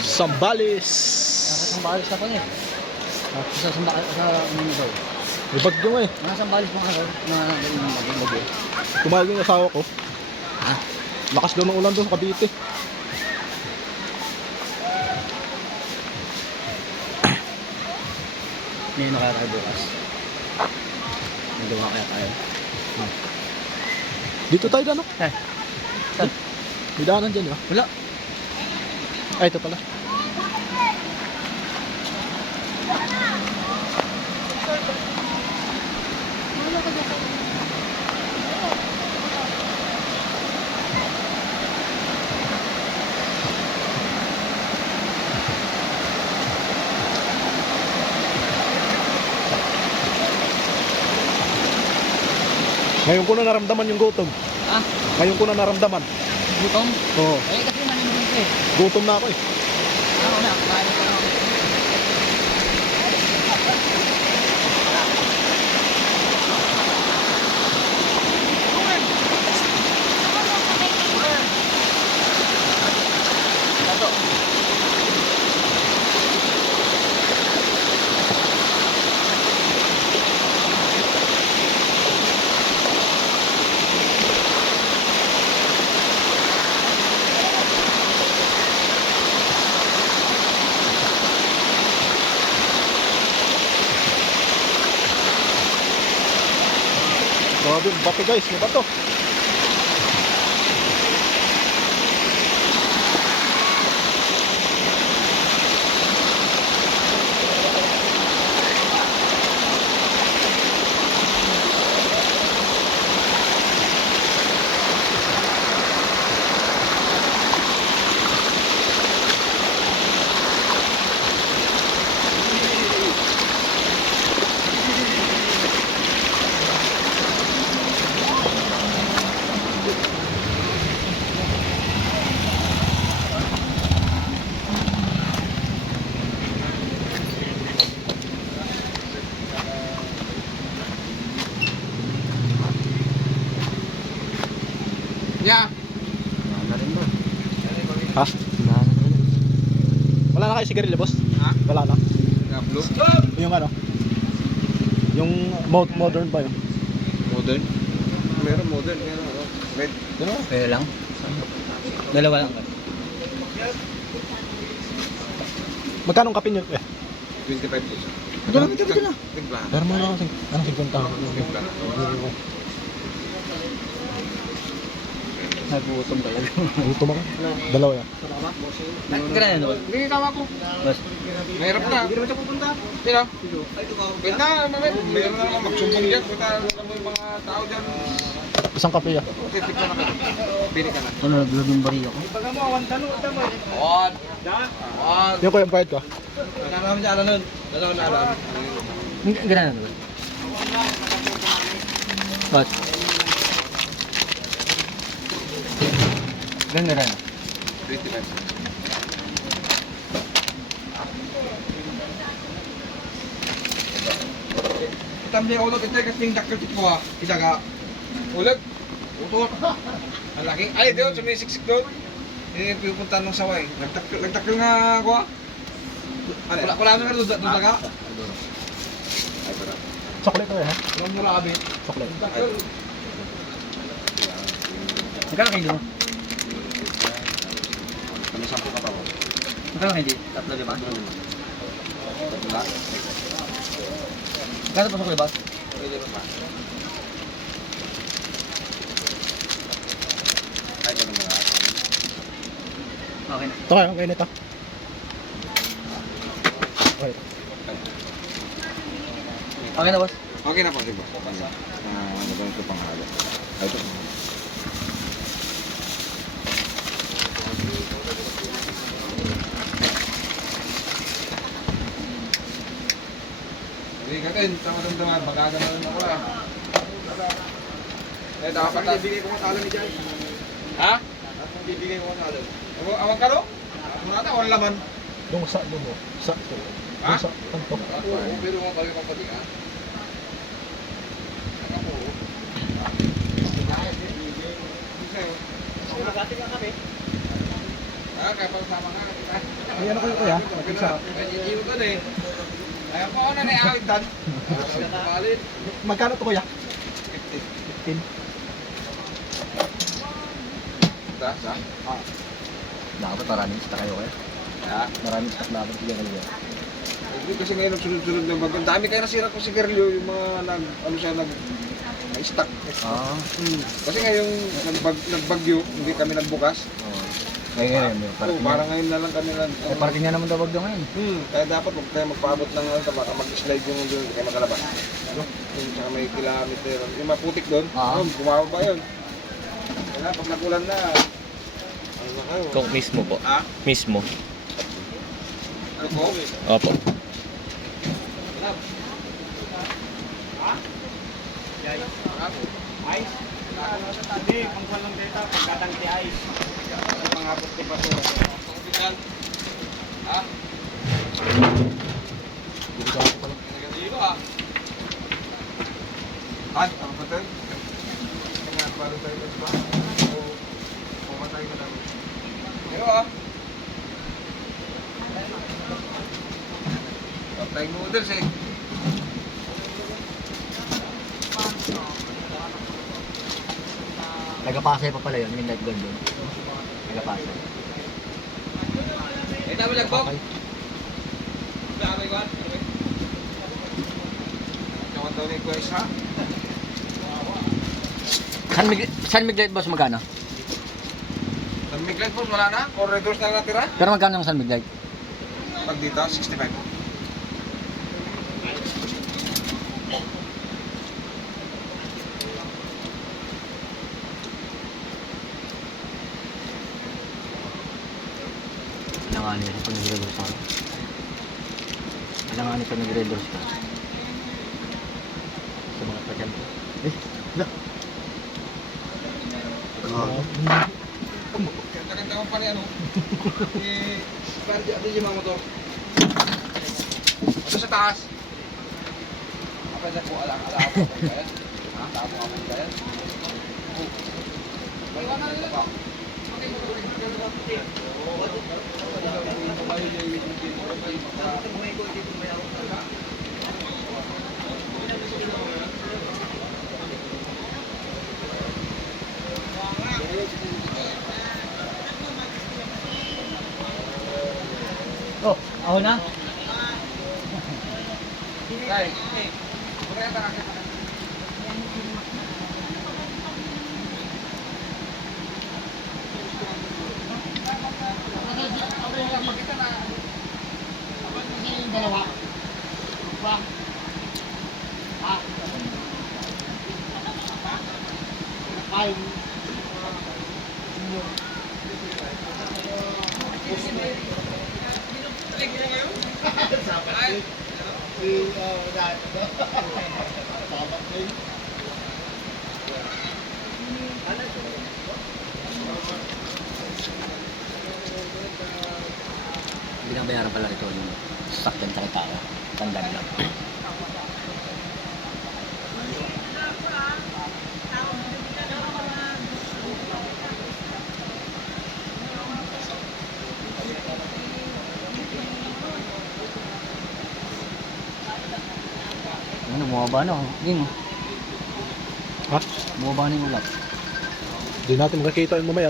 Sambales. Sambales ka pa niya. Sa Sambales, sa ano daw. May bagyo nga eh. Mga Sambales mga ano, mga bagyo. Tumawag yung asawa ko. Ha? Lakas daw ng ulan doon sa Cavite. Ngayon na kaya tayo bukas. Nagawa kaya tayo. Dito tayo na, no? Eh, saan? May daanan dyan, di ba? Wala. Ay, ito pala. Ngayon ko na naramdaman yung gutom. Ha? Ngayon ko na naramdaman. Gutom? Oo. Eh, kasi manimulong ko eh. Gutom na ako eh. Ano na, kain ko na ako. Grabe, bato guys, may bato. Yeah. Wala rin ba? Ha? Wala na rin. Wala na kayo sigarilyo, boss? Ha? Wala na. Blue? Yung ano? Yung modern ba yun? Modern? Meron modern. Meron ano? Red. Diba? Kaya lang? Dalawa lang ka. Magkano ang kape nyo? 25 pesos. Ito na, ito na. Tigla. Pero mo na kasi, ano 50? Tigla. Nagutom talaga. Gutom ako. Dalawa yan. Ganun ano? Hindi, tawa ko. Bas. Mahirap na. Hindi naman siya pupunta. Sino? Wait na, mayroon na naman magsumbong dyan. Punta na mo yung mga tao dyan. Isang kape yan. Tipik ka na ka. Pili ka na. Ano, naglag yung bariya ko. What? What? Yung ko yung bayad ka? Nananaman dyan, ano nun? Dalawa na alam. Ganun ano? Bas. Ganun ano? 25. Tambi ako ulit ito kasi yung dakil tipo ha. Isa ka. Ulit. Utot. Ang laki. Ay, doon, sumisiksik doon. Hindi pinupunta ng saway. Nagtakil nga ako ha. Wala naman ka doon ka. Ay, para. Chocolate ko yan, ha? Walang mura abi. Chocolate. Magkano kayo mo? Ano 10 ka pa ko? Magkano kayo di? 3-5? Wala. Magkano pa sa kulay bas? Pwede ba? Ay, ganun mo na. Okay na. Ito kaya, kayo nito. Okay. Okay na boss? Okay na po, di ba? Ano ba ito panghalo? Ay, ito. Hindi ka din, tama-tama, bagaga na rin ako lang. Eh, dapat na. Bibigay ko ang talo ni Jai. Ha? Bibigay ko ang talo. Awag ka no? Muna ta, walang laman. Yung sa, yung mo. Sa, Ha? yung sa, tanto. Oo, pero mo pala kang pati ha. Ako. Kaya pang sama ka. Ay, ano kayo kuya? Mag-isa. Hindi mo doon eh. Kaya po ako na na-awit dan. Kalit. Magkano to kuya? 50. 15. Sa? Dapat maraming stock kayo kaya. Ha? Maraming stock dapat bigyan kayo. Hindi kasi ngayon nagsunod-sunod ng bago. Ang dami kaya nasira ko si Gerlio, yung mga nag-stock. Ah. Kasi ngayon nagbagyo, hindi kami nagbukas. Oo. Ngayon yun. Parang ngayon na lang kami lang. Parating nga naman daw wag daw ngayon. Kaya dapat huwag tayo magpaabot ng baka mag-slide yung doon, kaya makalabas. Yung tsaka may kilometer, yung maputik doon, bumababa yun. Kaya pag nagulan na, ano na kayo? Kung mismo po. Ha? Mismo. Ano po? Opo. Ice? Hindi, pangkuhan lang dito, pagkatang ti ice. Pangabot ti paso. Pangkuhan. Ha? Dito ka pala. Dito ah. Han, ang patay. Kaya para tayo ba? O pumatay ka lang. Dito ah. Patay noodles eh. Taga-Pasay pa pala yun, midnight gold doon. Taga-Pasay. Eh, tama lang po. Okay. Dami ko. Kawan daw ni Kuwais ha? San Miguel boss magkano? San Miguel po, wala na? Corridors na lang natira? Pero magkano yung San Miguel? Pag dito, 65. Alanganin kasi pag nag-redors ka. Alanganin pag nag-redors ka. Sa mga pasyente. Ganda-ganda ko pa ni ano? Ate yung mga motor. Ito sa taas. Apa dyan po, ala ako po kayo? Ha? Tama ako po kayo? Wala na nila pa. Oh, ako na? Tay, muna yung tarang. Binabayaran pala ito yung sasakyan sa tao. Tandaan lang. Ano, bumaba na. Yun. Ha? Bumaba na yung ulat. Hindi natin makikita yung mamaya.